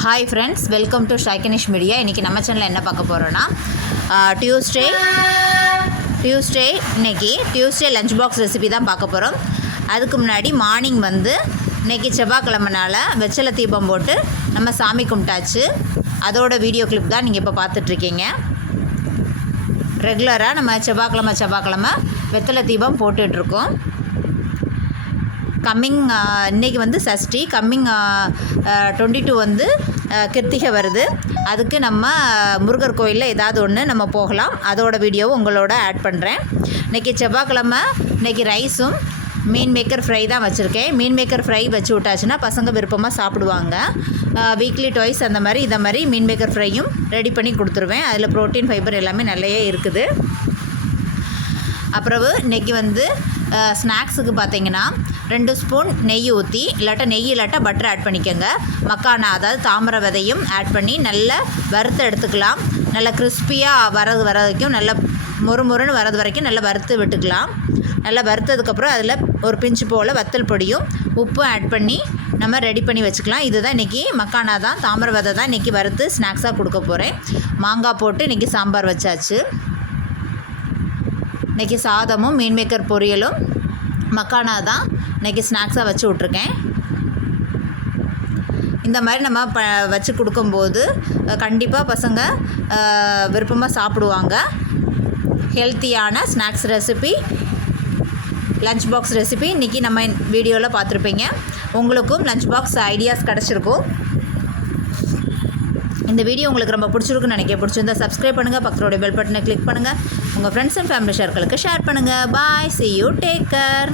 Hi friends, welcome to Shaikanish media. இன்றைக்கி நம்ம சேனலில் என்ன பார்க்க போகிறோன்னா டியூஸ்டே லஞ்ச் பாக்ஸ் ரெசிபி தான் பார்க்க போகிறோம். அதுக்கு முன்னாடி மார்னிங் இன்றைக்கி செவ்வாய்க்கிழமைனால வெச்சலை தீபம் போட்டு நம்ம சாமி கும்பிட்டாச்சு. அதோட வீடியோ கிளிப் தான் நீங்கள் இப்போ பார்த்துட்ருக்கீங்க. ரெகுலராக நம்ம செவ்வாய்க்கிழமை வெத்தலை தீபம் போட்டுட்ருக்கோம். இன்றைக்கி சஷ்டி, கம்மிங் 22 கிருத்திகை வருது. அதுக்கு நம்ம முருகர் கோயிலில் ஏதாவது ஒன்று நம்ம போகலாம். அதோட வீடியோவை உங்களோட ஆட் பண்ணுறேன். இன்றைக்கி செவ்வாய்க்கிழமை, இன்றைக்கி ரைஸும் மீன் மேக்கர் ஃப்ரை தான் வச்சுருக்கேன். மீன் மேக்கர் ஃப்ரை வச்சு விட்டாச்சுன்னா பசங்க விருப்பமாக சாப்பிடுவாங்க. வீக்லி டாய்ஸ் இதை மாதிரி மீன் மேக்கர் ஃப்ரையும் ரெடி பண்ணி கொடுத்துருவேன். அதில் ப்ரோட்டீன் ஃபைபர் எல்லாமே நிறைய இருக்குது. அப்புறம் இன்றைக்கி ஸ்நாக்ஸுக்கு பார்த்திங்கன்னா 2 ஸ்பூன் நெய் ஊற்றி, இல்லாட்டா பட்டர் ஆட் பண்ணிக்கோங்க. மக்கானா, அதாவது தாமரை விதையும் ஆட் பண்ணி நல்லா வறுத்து எடுத்துக்கலாம். நல்லா கிறிஸ்பியாக வர வரைக்கும், நல்லா மொறுமொறுன்னு வரது வரைக்கும் நல்லா வறுத்து விட்டுக்கலாம். நல்லா வறுத்ததுக்கப்புறம் அதில் ஒரு பிஞ்சு போல் வத்தல் பொடியும் உப்பும் ஆட் பண்ணி நம்ம ரெடி பண்ணி வச்சுக்கலாம். இதுதான் இன்றைக்கி மக்கானா தான், தாமரை விதை தான் இன்றைக்கி வறுத்து ஸ்நாக்ஸாக கொடுக்க போகிறேன். மாங்காய் போட்டு இன்றைக்கி சாம்பார் வச்சாச்சு. இன்றைக்கி சாதமும் மீன் மேக்கர் பொரியலும் மக்கானா தான் இன்றைக்கி ஸ்நாக்ஸாக வச்சு விட்ருக்கேன். இந்த மாதிரி நம்ம வச்சு கொடுக்கும்போது கண்டிப்பாக பசங்க விருப்பமாக சாப்பிடுவாங்க. ஹெல்த்தியான snacks recipe, lunch box recipe இன்றைக்கி நம்ம வீடியோவில் பார்த்துருப்பீங்க. உங்களுக்கும் லஞ்ச் பாக்ஸ் ஐடியாஸ் கிடச்சிருக்கும். இந்த வீடியோ உங்களுக்கு ரொம்ப பிடிச்சிருக்குன்னு பிடிச்சிருந்தா சப்ஸ்கிரைப் பண்ணுங்கள், பக்கத்தோடைய பெல் பட்டனை கிளிக் பண்ணுங்கள், உங்கள் ஃப்ரெண்ட்ஸ் அண்ட் ஃபேமிலி சர்க்கிளுக்கு ஷேர் பண்ணுங்கள். பாய், see you, take care.